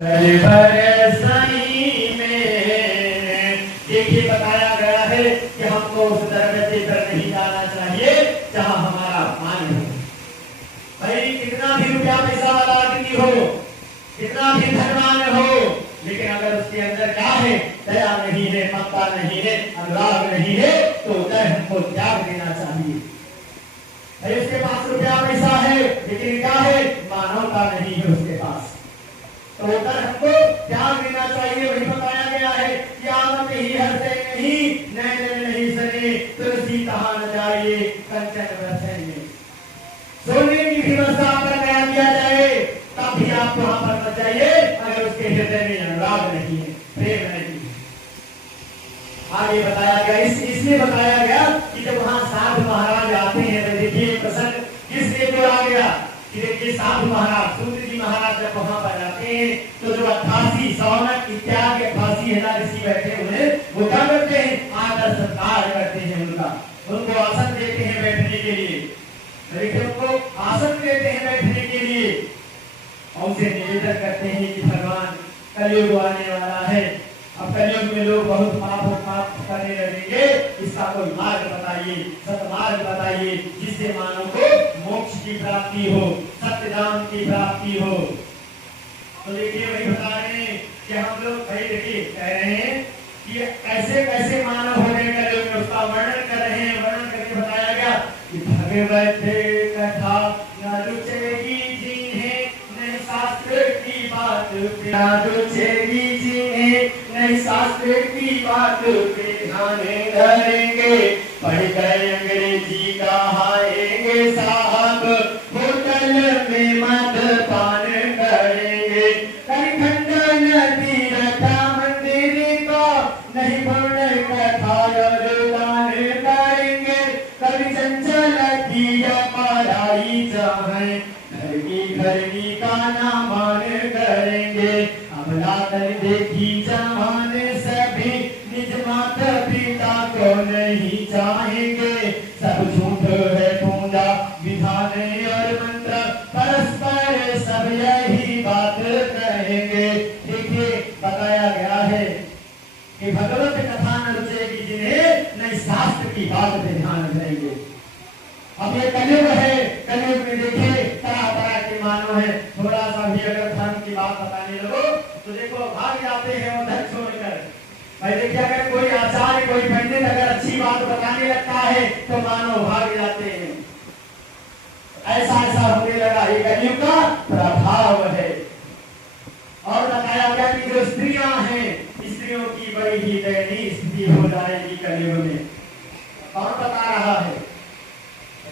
सही में देखिए बताया गया है कि हमको उस दरगजे पर नहीं जाना चाहिए जहां हमारा मान हो। भाई कितना भी रुपया पैसा वाला आदमी हो, कितना भी धनवान हो, लेकिन अगर उसके अंदर क्या है, दया नहीं है, ममता नहीं है, अनुराग नहीं है, तो उधर हमको त्याग देना चाहिए। भाई उसके पास रुपया पैसा है, लेकिन क्या है, मानवता नहीं है उसके पास, तो उधर हमको त्याग देना चाहिए। वही बताया गया है कि आवत ही हरते नहीं, नैन नहीं सने, तुलसी कहाँ न जाए, कंचन वसन में। सोने की भी व्यवस्था पर करा दिया जाए, तब भी आप वहां पर मत जाइए अगर उसके हृदय में अनुराग नहीं है, प्रेम नहीं है। आगे बताया गया, इसलिए बताया गया कि जब वहां साधु महाराज आते हैं, तो देखिए प्रसंग किस लिए जोड़ा गया कि देखिए साधु महाराज, सूत्र जी महाराज जब वहां पर आते हैं, तो जो 88 सौनक इत्यादि 88,000 ऋषि बैठे हुए, वो क्या करते हैं, आदर सत्कार करते हैं उनको आसन देते हैं बैठने के लिए। देखिए उनको आसन देते हैं बैठने के लिए और उसे निवेदन करते हैं कि भगवान कलयुग आने वाला है, अब कलयुग में लोग बहुत पाप करने लगेंगे, इसका कोई मार्ग बताइए, सत्मार्ग बताइए, जिससे मानव को मोक्ष की प्राप्ति हो, सत्यधाम की प्राप्ति हो। तो देखिए वही बता रहे हैं कि हम लोग भाई देखिए कह रहे हैं कि कैसे कैसे मानव हो गए कलयुग में, उसका वर्णन कर रहे हैं। वर्णन करके बताया गया कि भगवत कथा न रुचेगी जिन्हें, नहीं शास्त्र की बात पे न रुचेगी जिन्हें, नहीं शास्त्र की बात पे ध्यान धरेंगे, पढ़ कर अंग्रेजी कहाएंगे साहब, होटल में मदपान करेंगे, खंडन तीर्थ मंदिर का नहीं पूर्ण कथा दान करेंगे, कभी चंचल दिया पढ़ाई चाहे, घर की का नामान करेंगे, अब लाकर देखी जहान सभी निज माता पिता को नहीं चाहेंगे, सब झूठ है पूजा विधान और मंत्र, परस्पर सब यही बात कहेंगे। देखिए बताया गया है कि भगवत कथा न रुचेगी जिन्हें, नहीं शास्त्र की बात पे ध्यान देंगे। अब ये कलयुग है, कलयुग में देखिए तरह तरह के मानव है, थोड़ा सा भी अगर धर्म की बात बताने लगो तो देखो भाग जाते हैं वो धर्म छोड़कर। भाई देखिए अगर कोई आचार्य कोई पंडित अगर अच्छी बात बताने लगता है तो मानव भाग जाते हैं। ऐसा ऐसा होने लगा, ये कलयुग का प्रभाव है। और बताया गया कि जो स्त्रियां हैं, स्त्रियों की बड़ी ही दयनीय स्थिति हो जाएगी कलयुग में। कौन बता रहा है,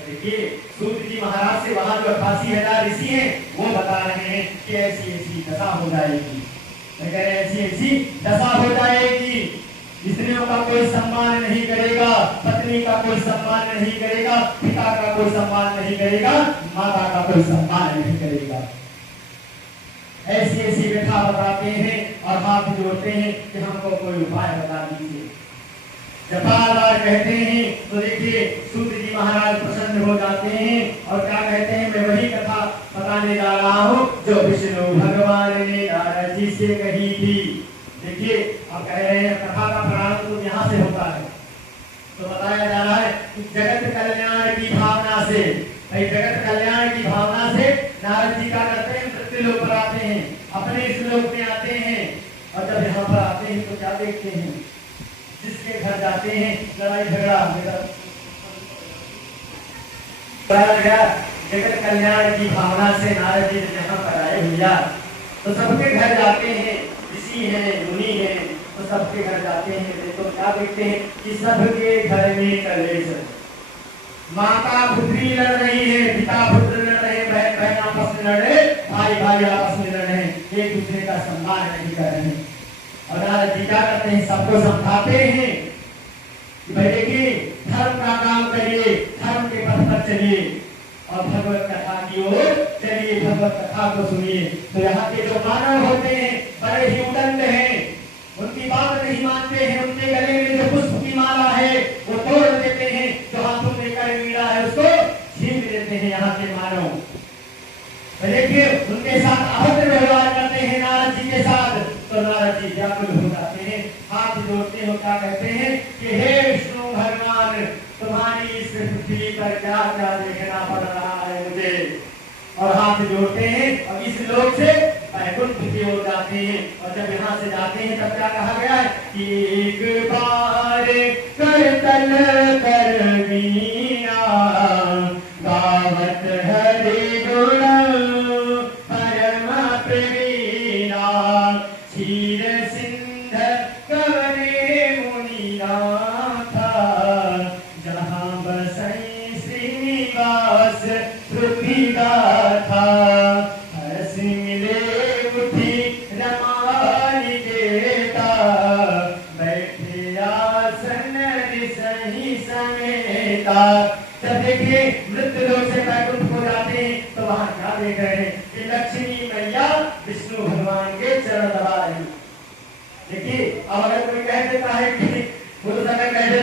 देखिए सूत जी महाराज से वहां जो 88,000 ऋषि हैं वो बता रहे हैं कि ऐसी ऐसी दशा हो जाएगी, ऐसी ऐसी दशा हो जाएगी, स्त्रियों का कोई सम्मान नहीं करेगा, पत्नी का कोई सम्मान नहीं करेगा, पिता का कोई सम्मान नहीं करेगा, माता का कोई सम्मान नहीं करेगा। ऐसी ऐसी व्यथा बताते हैं और हाथ जोड़ते हैं कि हमको कोई उपाय बता दीजिए। जब बार बार कहते हैं तो देखिए सूत्र जी महाराज प्रसन्न हो जाते हैं और क्या कहते हैं, मैं वही कथा बताने जा रहा हूँ जो विष्णु भगवान ने नारद जी से कही थी। देखिए अब कह रहे हैं कथा का प्रारंभ तो यहाँ से होता है, तो बताया जा रहा है कि जगत कल्याण की भावना से, जगत कल्याण की भावना से नारद जी का करते हैं, मृत्यु लोक पर आते हैं, अपने इस लोक में आते हैं और जब यहाँ पर आते हैं तो क्या देखते हैं, जिसके घर जाते हैं लड़ाई झगड़ा जगत कल्याण की भावना से नारद जी यहाँ पर आए भैया, तो सबके घर जाते हैं, ऋषि हैं मुनि हैं, तो सबके घर जाते हैं, तो क्या देखते हैं कि सबके घर में कलेश, माता पुत्री लड़ रही है, पिता पुत्र लड़ रहे, बहन बहन आपस में लड़ रहे, भाई भाई आपस में लड़ रहे, एक दूसरे का सम्मान नहीं कर रहे। और नारद जी क्या करते हैं, सबको समझाते हैं कि भाई देखिए धर्म का काम करिए, धर्म के पथ पर चलिए और भगवत कथा की ओर चलिए, भगवत कथा को सुनिए। तो यहाँ के जो मानव होते हैं बड़े ही उदंड हैं, उनकी बात नहीं मानते हैं, उनके गले में जो पुष्प की माला है वो तोड़ देते हैं, जो हाथों में कर मीरा है उसको छीन देते हैं यहाँ के मानव। देखिए उनके साथ अभद्र व्यवहार करते हैं नारद जी के के साथ तो नारद जी व्याकुल हो जाते हैं, हाथ जोड़ते हो, क्या कहते हैं कि हे विष्णु भगवान, तुम्हारी इस पृथ्वी पर क्या क्या देखना पड़ रहा है मुझे। और हाथ जोड़ते हैं और इस लोक से वैकुंठ की ओर जाते हैं। और जब यहाँ से जाते हैं तब क्या कहा गया है कि एक बार करतल कर वीणा गावत हरि गुण परम प्रवीणा, क्षीर सिंध कवने मुनिनाथा, जहाँ बसई श्रीनिवास पृथ्वी गाथा, हर्ष मिले उठी रमानिकेता, बैठे आसन सही समेता। जब देखिए मृत्यु लोक से वैकुंठ हो जाते हैं तो वहां क्या देख रहे हैं कि लक्ष्मी मैया विष्णु भगवान के चरण दबा रही। देखिए अब अगर कोई कह देता है कि वो तो कह दे